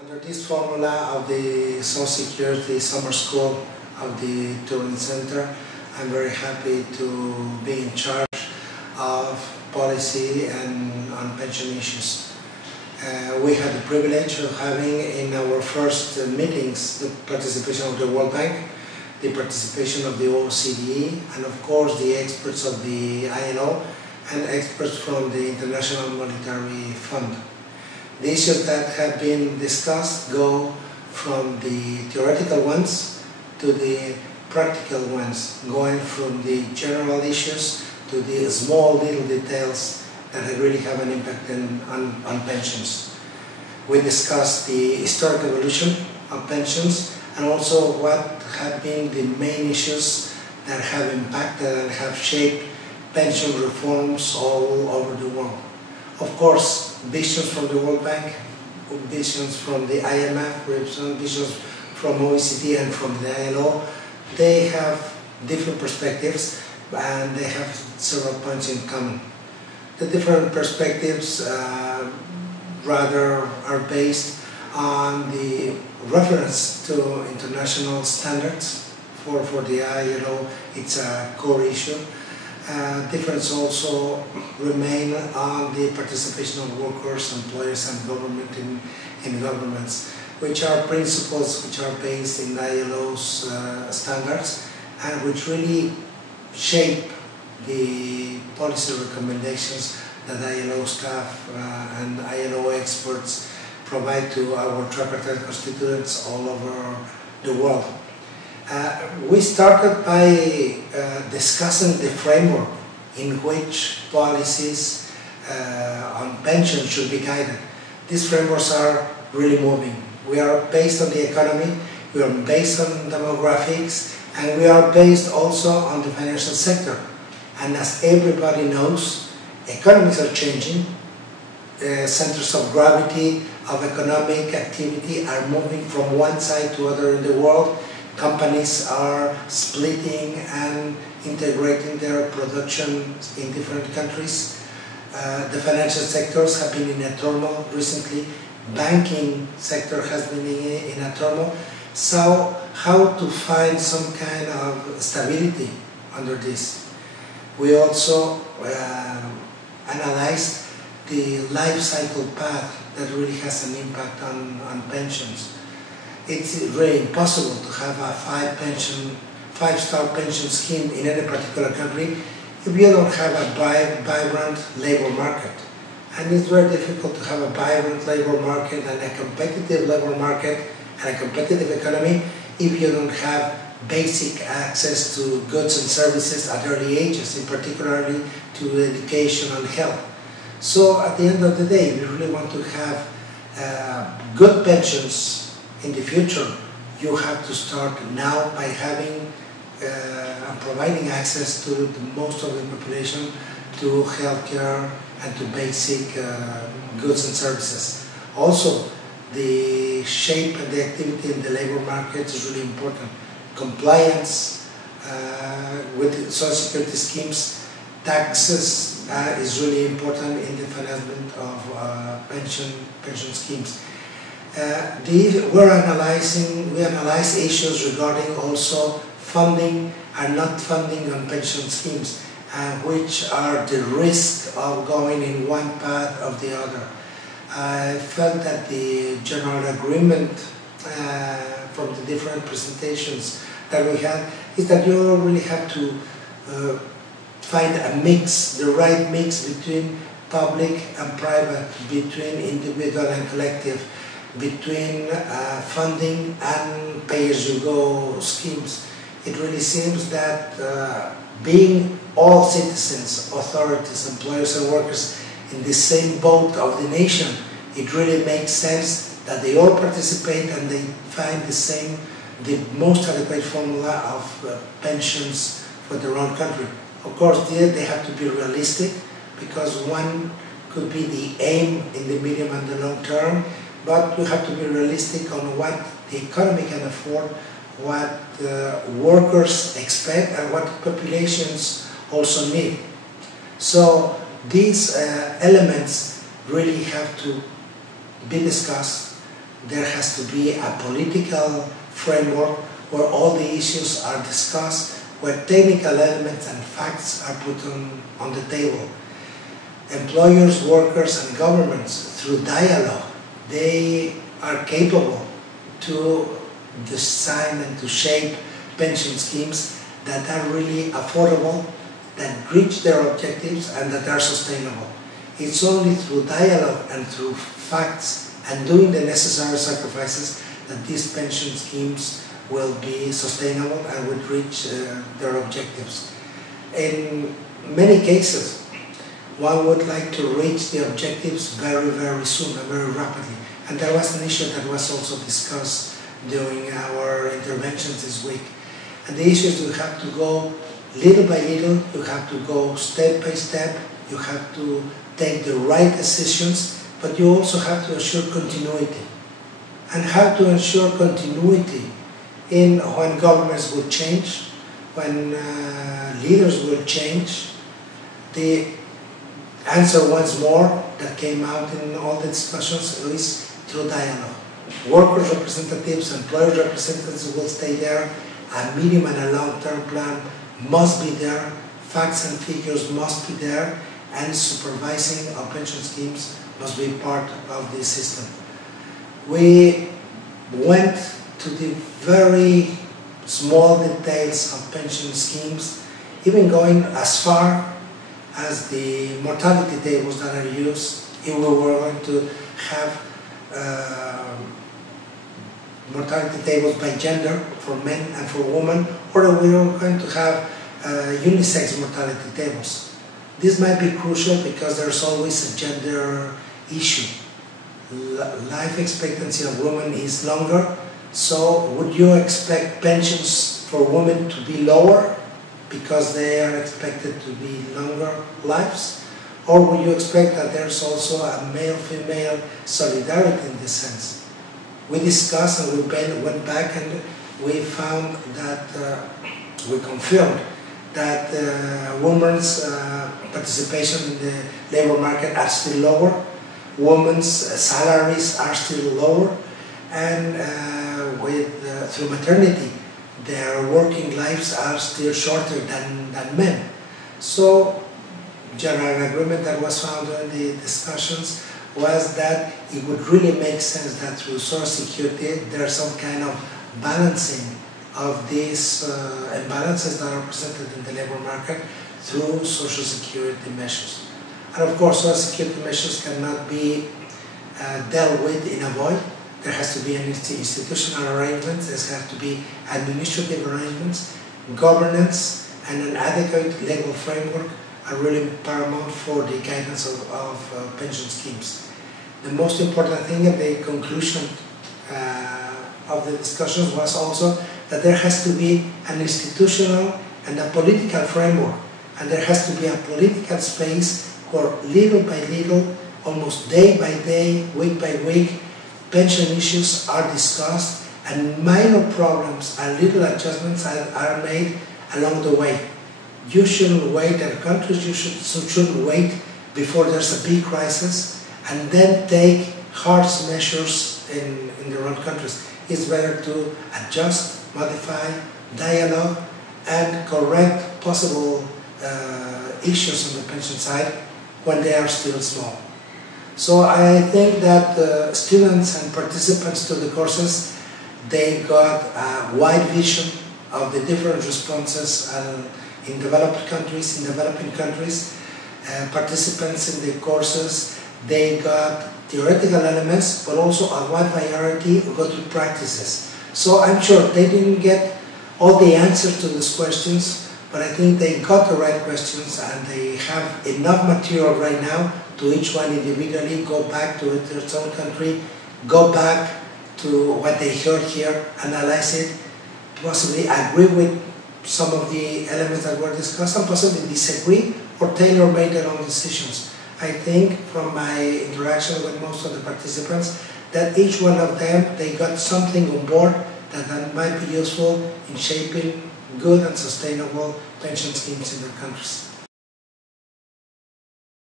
Under this formula of the Social Security Summer School of the Touring Center, I'm very happy to be in charge of policy and on pension issues. We had the privilege of having in our first meetings the participation of the World Bank, the participation of the OECD, and of course the experts of the ILO and experts from the International Monetary Fund. The issues that have been discussed go from the theoretical ones to the practical ones, going from the general issues to the small little details that really have an impact on pensions. We discussed the historic evolution of pensions and also what have been the main issues that have impacted and have shaped pension reforms all over the world. Of course, visions from the World Bank, visions from the IMF, visions from OECD and from the ILO, they have different perspectives and they have several points in common. The different perspectives rather are based on the reference to international standards. For the ILO, it's a core issue. Difference also remain on the participation of workers, employers and government in governments, which are principles which are based in ILO's standards and which really shape the policy recommendations that ILO staff and ILO experts provide to our tripartite constituents all over the world. We started by discussing the framework in which policies on pensions should be guided. These frameworks are really moving. We are based on the economy, we are based on demographics, and we are based also on the financial sector. And as everybody knows, economies are changing, centers of gravity of economic activity are moving from one side to other in the world. Companies are splitting and integrating their production in different countries. The financial sectors have been in a turmoil recently. Banking sector has been in a turmoil. So how to find some kind of stability under this? We also analyzed the life cycle path that really has an impact on pensions. It's really impossible to have a five-star pension scheme in any particular country if you don't have a vibrant labor market. And it's very difficult to have a vibrant labor market and a competitive labor market and a competitive economy if you don't have basic access to goods and services at early ages, in particularly to education and health. So at the end of the day, we really want to have good pensions in the future. You have to start now by having and providing access to most of the population to healthcare and to basic goods and services. Also, the shape and the activity in the labor market is really important. Compliance with social security schemes, taxes is really important in the financement of pension schemes. We analyze issues regarding also funding and not funding on pension schemes, which are the risk of going in one path or the other. I felt that the general agreement from the different presentations that we had is that you really have to find a mix, the right mix between public and private, between individual and collective, between funding and pay-as-you-go schemes. It really seems that being all citizens, authorities, employers and workers in the same boat of the nation, it really makes sense that they all participate and they find the most adequate formula of pensions for their own country. Of course, they have to be realistic, because one could be the aim in the medium and the long term, but you have to be realistic on what the economy can afford, what workers expect, and what populations also need. So these elements really have to be discussed there has to be a political framework where all the issues are discussed, where technical elements and facts are put on the table. Employers, workers, and governments, through dialogue, they are capable to design and to shape pension schemes that are really affordable, that reach their objectives, and that are sustainable. It's only through dialogue and through facts and doing the necessary sacrifices that these pension schemes will be sustainable and will reach their objectives. In many cases, one would like to reach the objectives very, very soon and very rapidly. And there was an issue that was also discussed during our interventions this week. And the issue is you have to go little by little, you have to go step by step, you have to take the right decisions, but you also have to ensure continuity. And how to ensure continuity in when governments will change, when leaders will change. The answer once more that came out in all the discussions is through dialogue. Workers' representatives, employers' representatives will stay there. A medium and a long-term plan must be there. Facts and figures must be there. And supervising our pension schemes must be part of the system. We went to the very small details of pension schemes, even going as far as the mortality tables that are used. If we were going to have mortality tables by gender for men and for women, or we were going to have unisex mortality tables. This might be crucial because there's always a gender issue. Life expectancy of women is longer, so would you expect pensions for women to be lower because they are expected to be longer lives? Or would you expect that there's also a male-female solidarity in this sense? We discussed and we went back and we found that, we confirmed that women's participation in the labor market are still lower, women's salaries are still lower, and through maternity, their working lives are still shorter than men. So, general agreement that was found in the discussions was that it would really make sense that through Social Security there's some kind of balancing of these imbalances that are presented in the labor market through Social Security measures. And of course, Social Security measures cannot be dealt with in a void. There has to be an institutional arrangement, there has to be administrative arrangements, governance, and an adequate legal framework are really paramount for the guidance of pension schemes. The most important thing at the conclusion of the discussions was also that there has to be an institutional and a political framework, and there has to be a political space where little by little, almost day by day, week by week, pension issues are discussed and minor problems and little adjustments are made along the way. You shouldn't wait, and countries shouldn't wait before there's a big crisis and then take harsh measures in their own countries. It's better to adjust, modify, dialogue, and correct possible issues on the pension side when they are still small. So I think that students and participants to the courses, they got a wide vision of the different responses in developed countries, in developing countries. Participants in the courses, they got theoretical elements, but also a wide variety of good practices. So I'm sure they didn't get all the answers to these questions, but I think they got the right questions and they have enough material right now to each one individually go back to their own country, go back to what they heard here, analyze it, possibly agree with some of the elements that were discussed and possibly disagree or tailor-made their own decisions. I think from my interaction with most of the participants that each one of them, they got something on board that might be useful in shaping good and sustainable pension schemes in their countries.